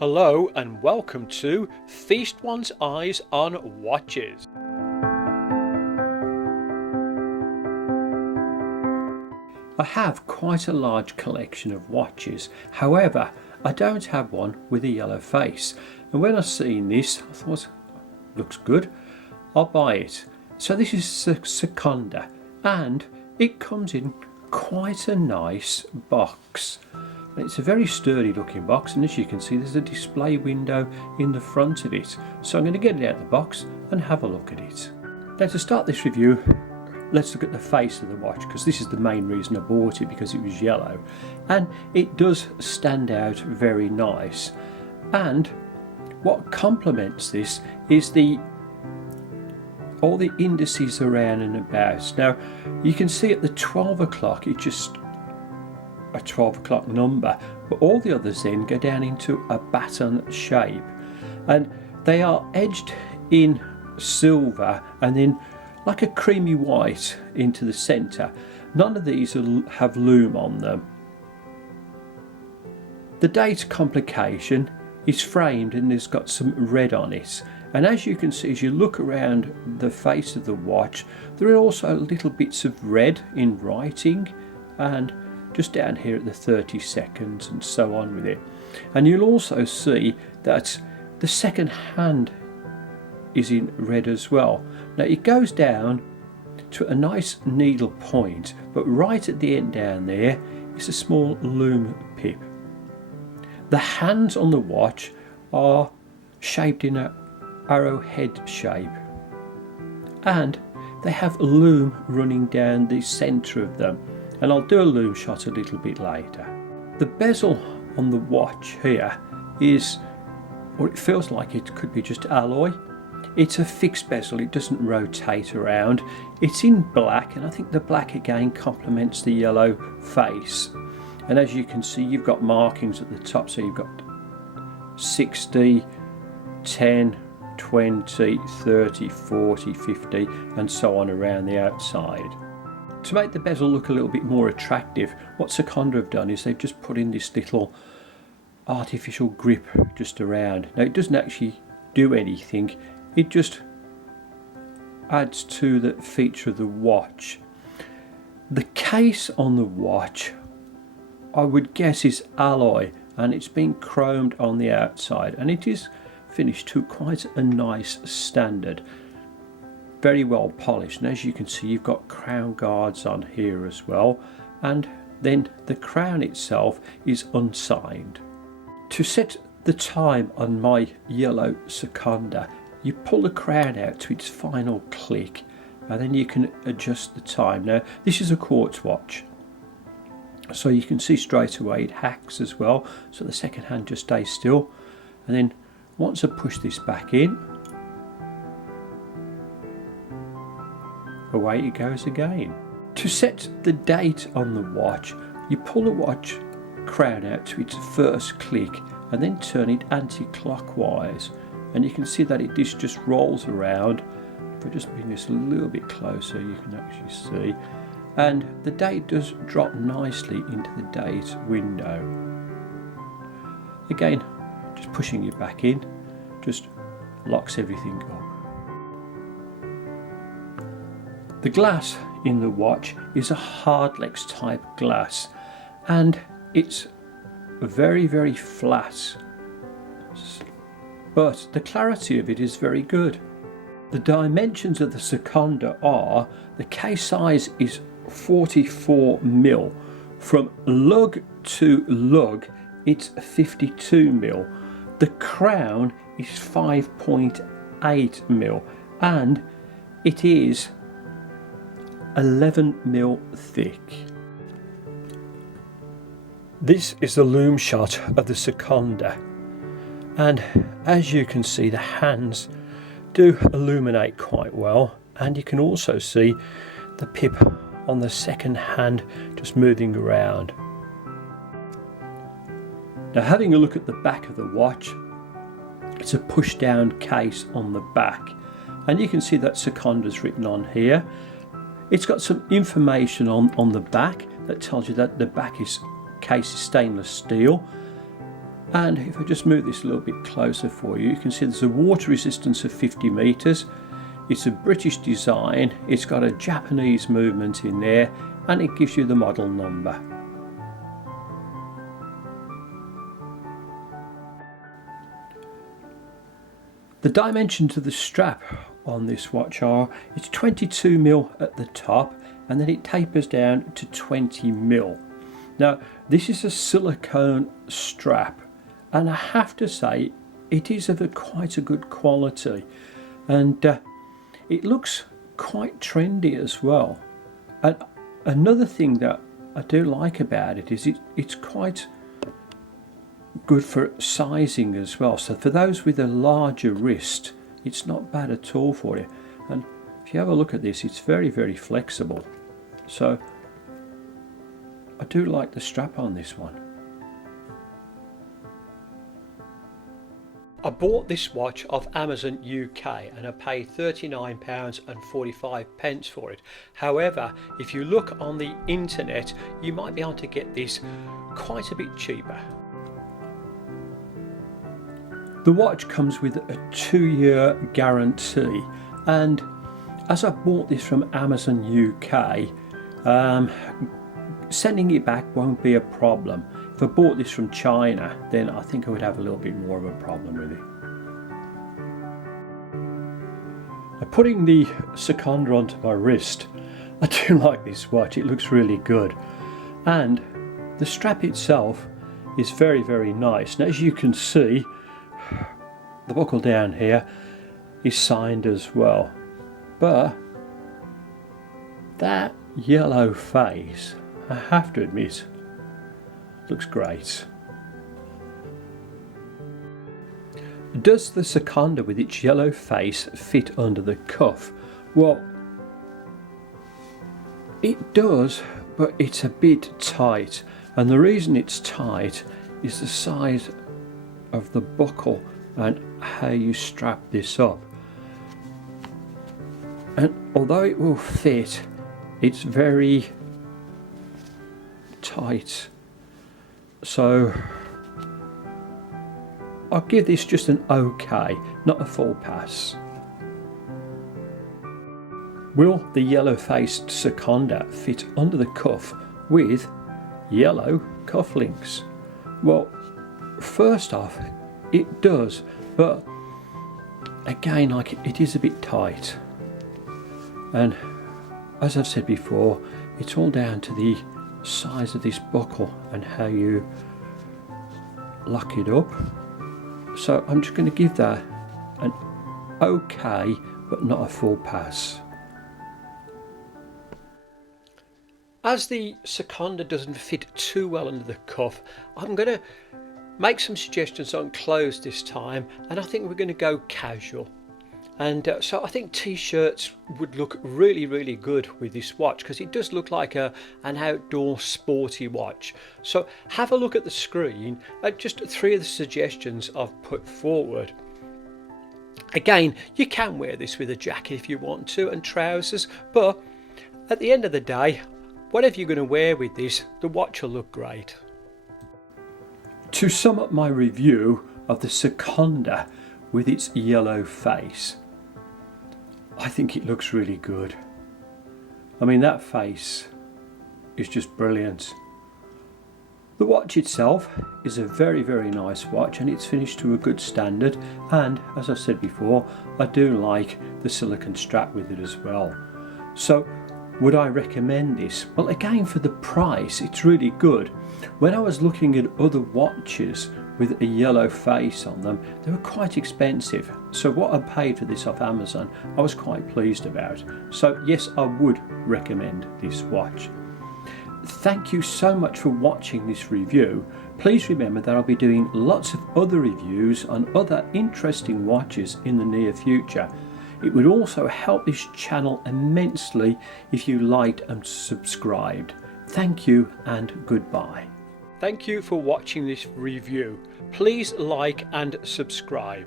Hello and welcome to Feast One's Eyes on Watches. I have quite a large collection of watches, however I don't have one with a yellow face, and when I seen this I thought, looks good, I'll buy it. So this is Sekonda and it comes in quite a nice box. It's a very sturdy looking box, and as you can see there's a display window in the front of it. So I'm going to get it out of the box and have a look at it. Now to start this review, let's look at the face of the watch, because this is the main reason I bought it, because it was yellow and it does stand out very nice. And what complements this is all the indices around and about. Now you can see at the 12 o'clock it's just a 12 o'clock number, but all the others then go down into a baton shape, and they are edged in silver and then like a creamy white into the centre. None of these have loom on them. The date complication is framed and there's got some red on it, and as you can see as you look around the face of the watch there are also little bits of red in writing, and just down here at the 30 seconds and so on with it. And you'll also see that the second hand is in red as well. Now it goes down to a nice needle point, but right at the end down there is a small loom pip. The hands on the watch are shaped in an arrowhead shape, and they have loom running down the centre of them, and I'll do a loom shot a little bit later. The bezel on the watch here is, or it feels like it could be just alloy. It's a fixed bezel, it doesn't rotate around. It's in black, and I think the black again complements the yellow face. And as you can see you've got markings at the top, so you've got 60, 10, 20, 30, 40, 50 and so on around the outside. To make the bezel look a little bit more attractive, what Sekonda have done is they've just put in this little artificial grip just around. Now it doesn't actually do anything, it just adds to the feature of the watch. The case on the watch I would guess is alloy, and it's been chromed on the outside, and it is finished to quite a nice standard. Very well polished, and as you can see you've got crown guards on here as well, and then the crown itself is unsigned. To set the time on my yellow Sekonda, you pull the crown out to its final click and then you can adjust the time. Now this is a quartz watch, so you can see straight away it hacks as well, so the second hand just stays still, and then once I push this back in, away it goes again. To set the date on the watch, you pull the watch crown out to its first click and then turn it anti-clockwise, and you can see that it just rolls around. If I just bring this a little bit closer you can actually see, and the date does drop nicely into the date window. Again, just pushing it back in just locks everything up. The glass in the watch is a hardlex type glass, and it's very, very flat, but the clarity of it is very good. The dimensions of the Sekonda are, the case size is 44mm. From lug to lug it's 52mm. The crown is 5.8mm and it is 11mm thick. This is the loom shot of the Sekonda, and as you can see the hands do illuminate quite well, and you can also see the pip on the second hand just moving around. Now having a look at the back of the watch, it's a push down case on the back, and you can see that Sekonda's written on here. It's got some information on the back that tells you that the back case is stainless steel, And if I just move this a little bit closer for you, you can see there's a water resistance of 50 metres. It's a British design, it's got a Japanese movement in there, and it gives you the model number. The dimensions of the strap on this watch are, it's 22mm at the top, and then it tapers down to 20mm. Now this is a silicone strap, and I have to say it is of quite a good quality, and it looks quite trendy as well. And another thing that I do like about it is it's quite good for sizing as well. So for those with a larger wrist, it's not bad at all for you. And if you have a look at this, it's very flexible. So I do like the strap on this one. I bought this watch off Amazon UK and I paid £39.45 for it. However, if you look on the internet, you might be able to get this quite a bit cheaper. The watch comes with a 2-year guarantee, and as I bought this from Amazon UK, sending it back won't be a problem. If I bought this from China, then I think I would have a little bit more of a problem with it. Now, putting the SEKONDA onto my wrist, I do like this watch. It looks really good, and the strap itself is very nice. And as you can see, the buckle down here is signed as well, but that yellow face, I have to admit, looks great. Does the SEKONDA with its yellow face fit under the cuff? Well, it does, but it's a bit tight, and the reason it's tight is the size of the buckle and how you strap this up. And although it will fit, it's very tight, so I'll give this just an okay, not a full pass. Will the yellow faced SEKONDA fit under the cuff with yellow cufflinks? Well, first off, it does, but again, like, it is a bit tight, and as I've said before, it's all down to the size of this buckle and how you lock it up. So I'm just going to give that an okay, but not a full pass. As the SEKONDA doesn't fit too well under the cuff, I'm going to make some suggestions on clothes this time, and I think we're going to go casual. And so I think t-shirts would look really good with this watch, because it does look like an outdoor sporty watch. So have a look at the screen at just 3 of the suggestions I've put forward. Again, you can wear this with a jacket if you want to, and trousers, but at the end of the day, whatever you're going to wear with this, the watch will look great. To sum up my review of the SEKONDA with its yellow face, I think it looks really good. I mean, that face is just brilliant. The watch itself is a very nice watch, and it's finished to a good standard, and as I said before, I do like the silicone strap with it as well. So would I recommend this? Well, again, for the price, it's really good. When I was looking at other watches with a yellow face on them, they were quite expensive. So what I paid for this off Amazon, I was quite pleased about. So yes, I would recommend this watch. Thank you so much for watching this review. Please remember that I'll be doing lots of other reviews on other interesting watches in the near future. It would also help this channel immensely if you liked and subscribed. Thank you and goodbye. Thank you for watching this review. Please like and subscribe.